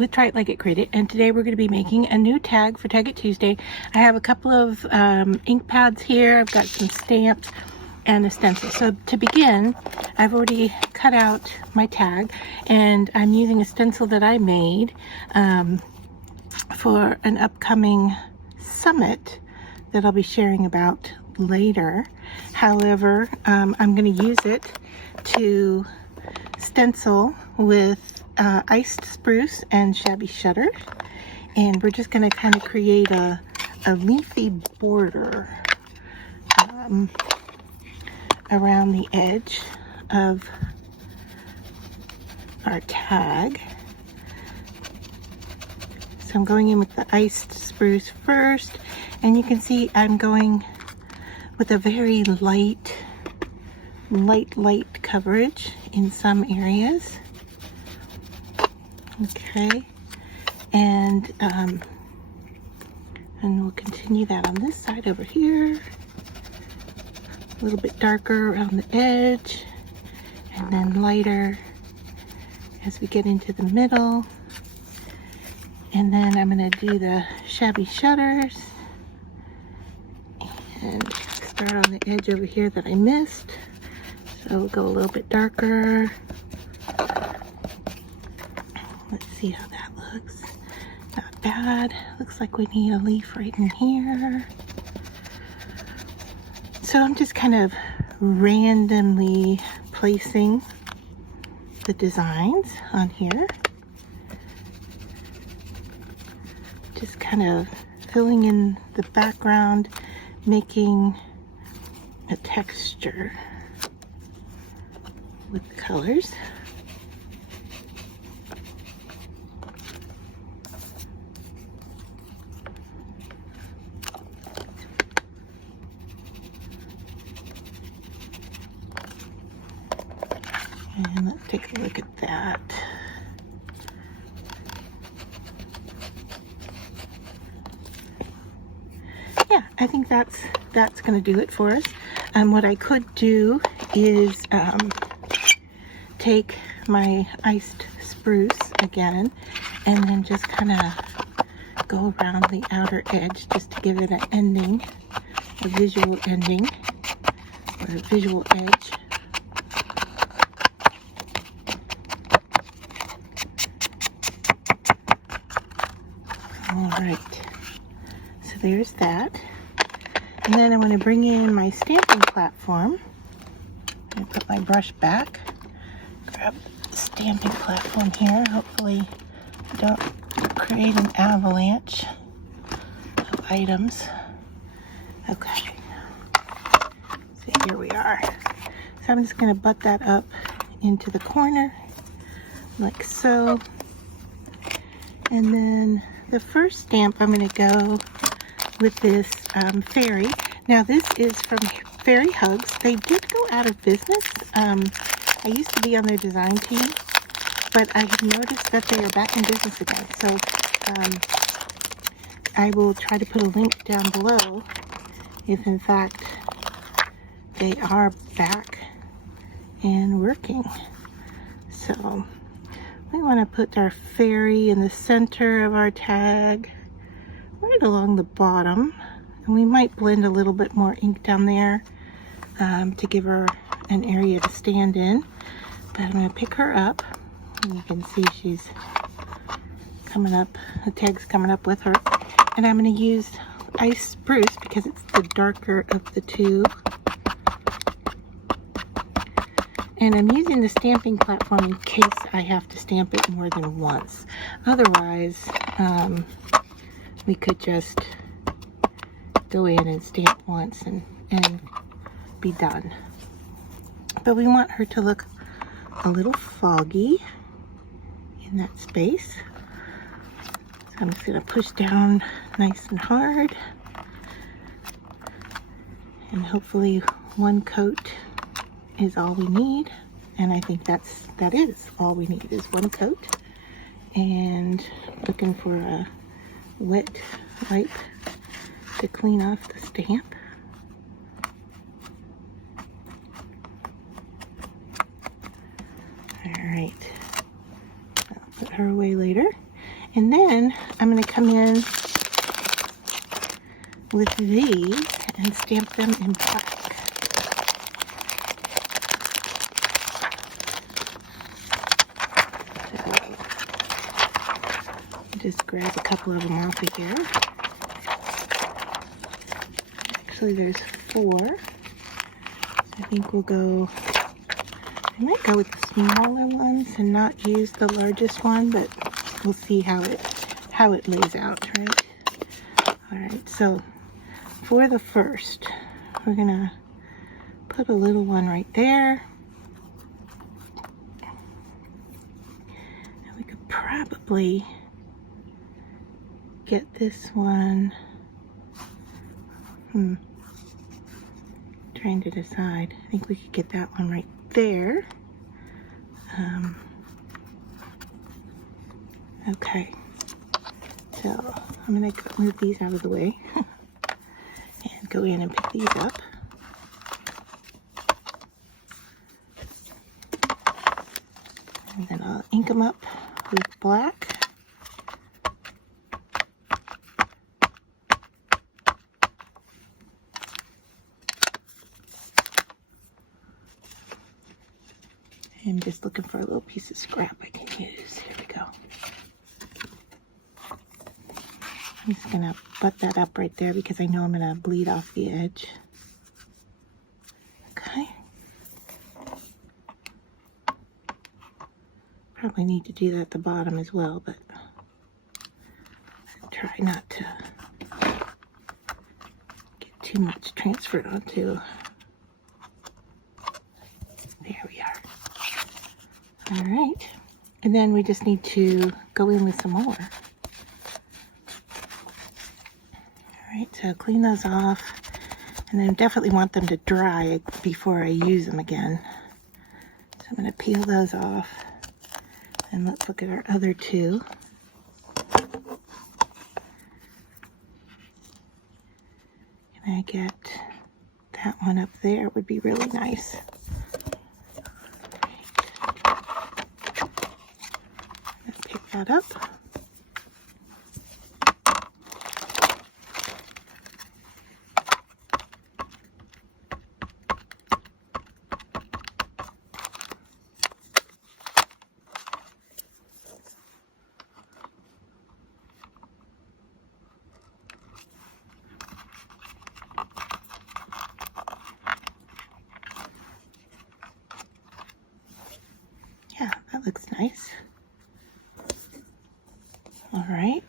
with Try It Like It Create It, and today we're going to be making a new tag for Tag It Tuesday. I have a couple of ink pads here. I've got some stamps and a stencil. So to begin, I've already cut out my tag, and I'm using a stencil that I made for an upcoming summit that I'll be sharing about later. However, I'm going to use it to stencil with iced spruce and shabby shutter, and we're just going to kind of create a leafy border around the edge of our tag. So I'm going in with the iced spruce first, and you can see I'm going with a very light coverage in some areas. Okay, and we'll continue that on this side over here. A little bit darker around the edge, and then lighter as we get into the middle. And then I'm going to do the shabby shutters and start on the edge over here that I missed. So we'll go a little bit darker. Let's see how that looks. Not bad. Looks like we need a leaf right in here. So I'm just kind of randomly placing the designs on here. Just kind of filling in the background, making a texture with the colors. And let's take a look at that. Yeah, I think that's going to do it for us. What I could do is take my iced spruce again and then just kind of go around the outer edge just to give it an ending, a visual ending, or a visual edge. All right, so there's that. And then I'm going to bring in my stamping platform. I'm going to put my brush back, grab the stamping platform here. Hopefully I don't create an avalanche of items. Okay, so here we are. So I'm just going to butt that up into the corner like so. And then the first stamp, I'm going to go with this fairy. Now this is from Fairy Hugs. They did go out of business. I used to be on their design team, but I have noticed that they are back in business again. So I will try to put a link down below if in fact they are back and working. So we want to put our fairy in the center of our tag, right along the bottom, and we might blend a little bit more ink down there to give her an area to stand in. But I'm going to pick her up, and you can see she's coming up, the tag's coming up with her. And I'm going to use iced spruce because it's the darker of the two. And I'm using the stamping platform in case I have to stamp it more than once. Otherwise, we could just go in and stamp once and be done. But we want her to look a little foggy in that space. So I'm just going to push down nice and hard. And hopefully one coat is all we need, and I think that is all we need, is one coat. And looking for a wet wipe to clean off the stamp. All right, I'll put her away later. And then I'm going to come in with these and stamp them in black. So just grab a couple of them off of here. Actually, there's 4. So I think we'll go, I might go with the smaller ones and not use the largest one, but we'll see how it lays out, right? All right, so for the first, we're gonna put a little one right there. And we could probably get this one, trying to decide. I think we could get that one right there. Okay, so I'm gonna move these out of the way and go in and pick these up. And then I'll ink them up with black. I'm just looking for a little piece of scrap I can use. Here we go. I'm just gonna butt that up right there because I know I'm gonna bleed off the edge. Okay. Probably need to do that at the bottom as well, but try not to get too much transferred onto. There we are. All right, and then we just need to go in with some more. All right, so clean those off, and then definitely want them to dry before I use them again. So I'm going to peel those off, and let's look at our other 2. Can I get that one up there? Would be really nice. That up. Yeah, that looks nice. All right.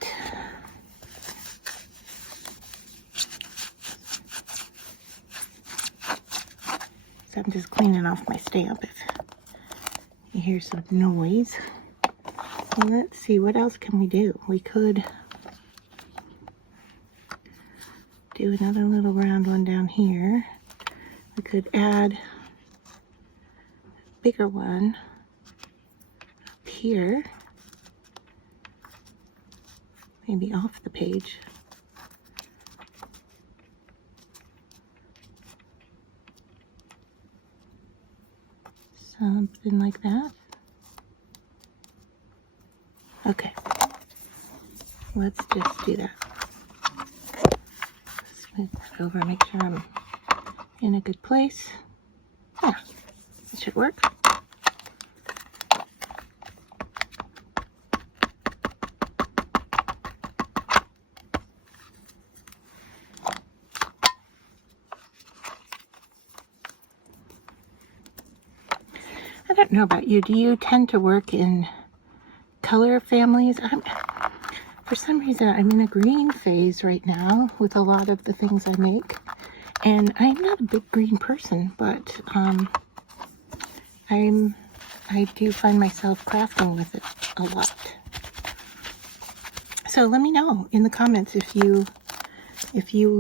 So I'm just cleaning off my stamp if you hear some noise. Well, let's see, what else can we do? We could do another little round one down here. We could add a bigger one up here. Maybe off the page. Something like that. Okay. Let's just do that. Smooth that over, make sure I'm in a good place. Yeah, it should work. I don't know about you. Do you tend to work in color families? For some reason, I'm in a green phase right now with a lot of the things I make. And I'm not a big green person, but I do find myself crafting with it a lot. So let me know in the comments if you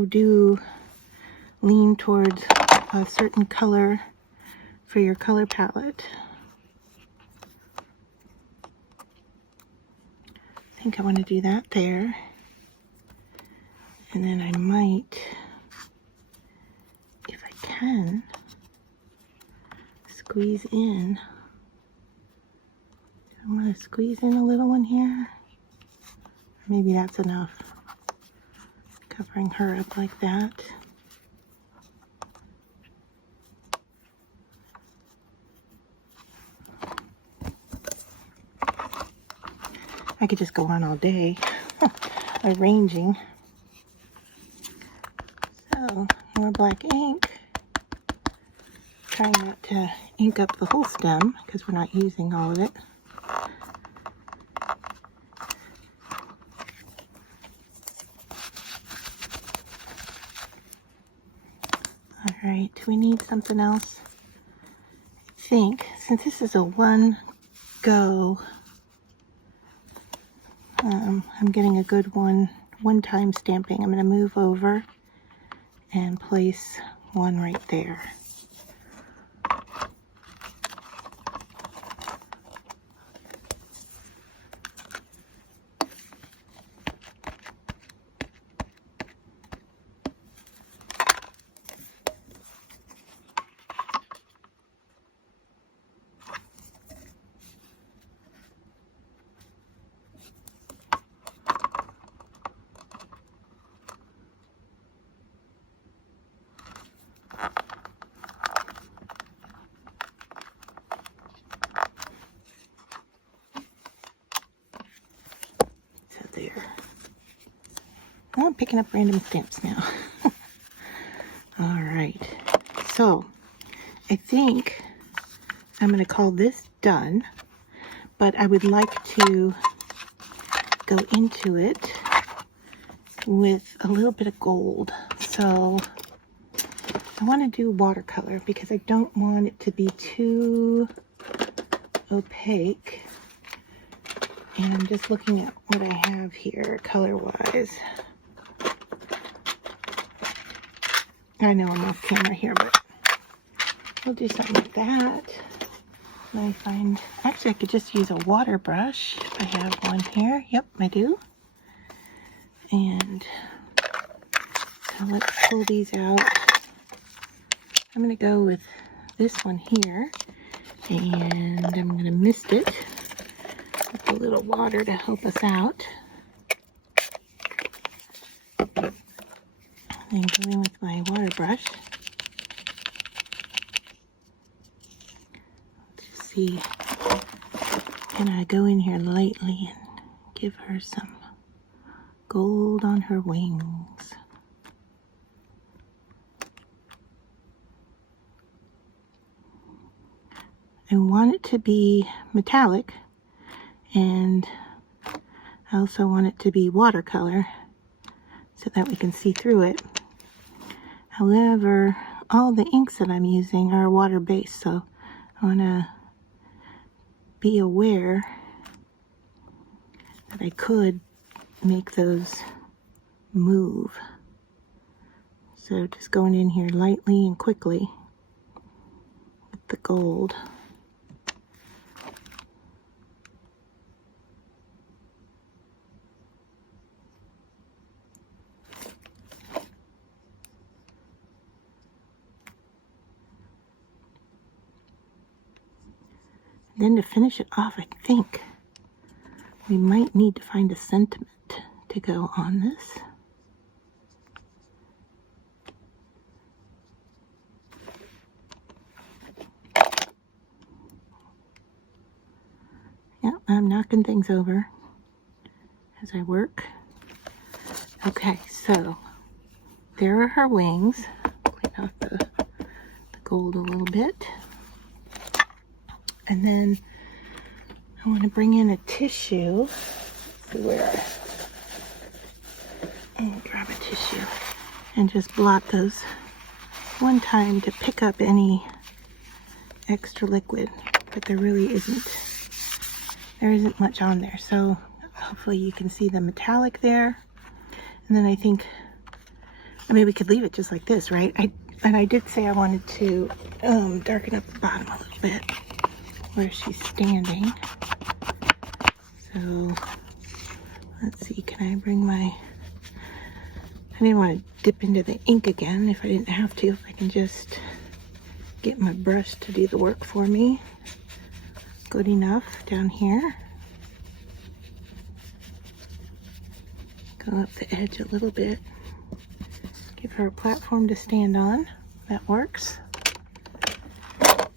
do lean towards a certain color for your color palette. I think I want to do that there. And then I might, if I can, squeeze in. I want to squeeze in a little one here. Maybe that's enough. Covering her up like that. I could just go on all day arranging. So, more black ink. Trying not to ink up the whole stem because we're not using all of it. Alright, do we need something else? I think, since this is a one go, I'm getting a good one-time stamping. I'm going to move over and place one right there. There. Oh, I'm picking up random stamps now. Alright, so I think I'm going to call this done, but I would like to go into it with a little bit of gold. So I want to do watercolor because I don't want it to be too opaque. And I'm just looking at what I have here color-wise. I know I'm off camera here, but I'll do something like that. Let me find, actually I could just use a water brush if I have one here. Yep, I do. And so let's pull these out. I'm going to go with this one here, and I'm going to mist it with a little water to help us out. And go in with my water brush. Let's see, can I go in here lightly and give her some gold on her wings. I want it to be metallic, and I also want it to be watercolor so that we can see through it. However, all the inks that I'm using are water-based, so I want to be aware that I could make those move. So just going in here lightly and quickly with the gold. Then to finish it off, I think we might need to find a sentiment to go on this. Yeah, I'm knocking things over as I work. Okay, so there are her wings. Clean off the gold a little bit. And then I want to bring in a tissue. Let's see where. And grab a tissue and just blot those one time to pick up any extra liquid. But there really isn't. There isn't much on there. So hopefully you can see the metallic there. And then I think maybe we could leave it just like this, right? And I did say I wanted to darken up the bottom a little bit where she's standing. So let's see, can I bring my, I didn't want to dip into the ink again if I didn't have to. If I can just get my brush to do the work for me. Good enough down here. Go up the edge a little bit. Give her a platform to stand on. That works.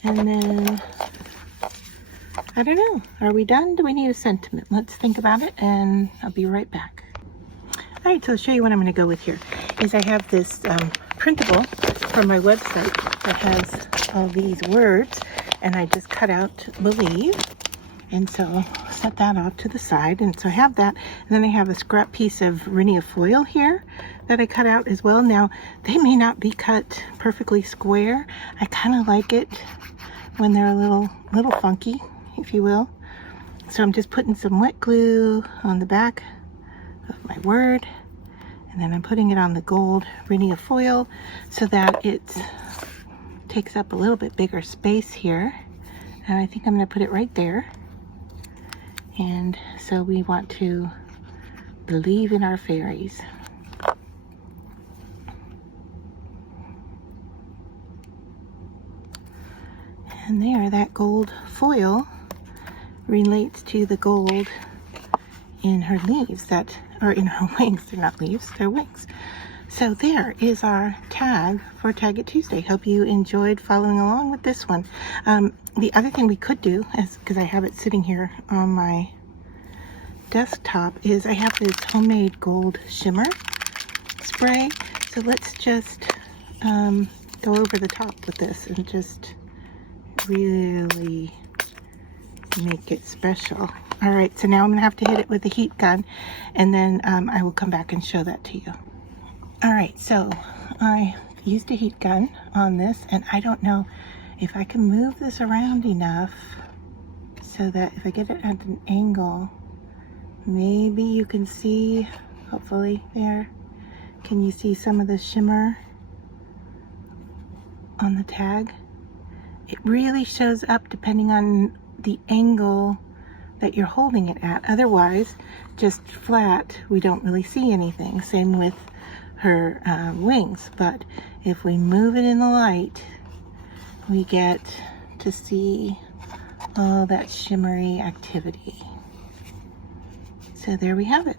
And then, I don't know, are we done? Do we need a sentiment? Let's think about it and I'll be right back. All right, so I'll show you what I'm going to go with here. Is I have this printable from my website that has all these words, and I just cut out believe. And so I'll set that off to the side. And so I have that. And then I have a scrap piece of Rhinea foil here that I cut out as well. Now, they may not be cut perfectly square. I kind of like it when they're a little funky, if you will. So I'm just putting some wet glue on the back of my word. And then I'm putting it on the gold Rhinea foil so that it takes up a little bit bigger space here. And I think I'm going to put it right there. And so we want to believe in our fairies. And there, that gold foil relates to the gold in her leaves or in her wings. They're not leaves, they're wings. So there is our tag for Tag It Tuesday. Hope you enjoyed following along with this one. The other thing we could do, is because I have it sitting here on my desktop, is I have this homemade gold shimmer spray. So let's just go over the top with this and just really make it special. All right, so now I'm gonna have to hit it with a heat gun, and then I will come back and show that to you. All right, so I used a heat gun on this, and I don't know if I can move this around enough so that if I get it at an angle, maybe you can see, hopefully there, can you see some of the shimmer on the tag? It really shows up depending on the angle that you're holding it at. Otherwise, just flat, we don't really see anything. Same with her wings, but if we move it in the light, we get to see all that shimmery activity. So there we have it.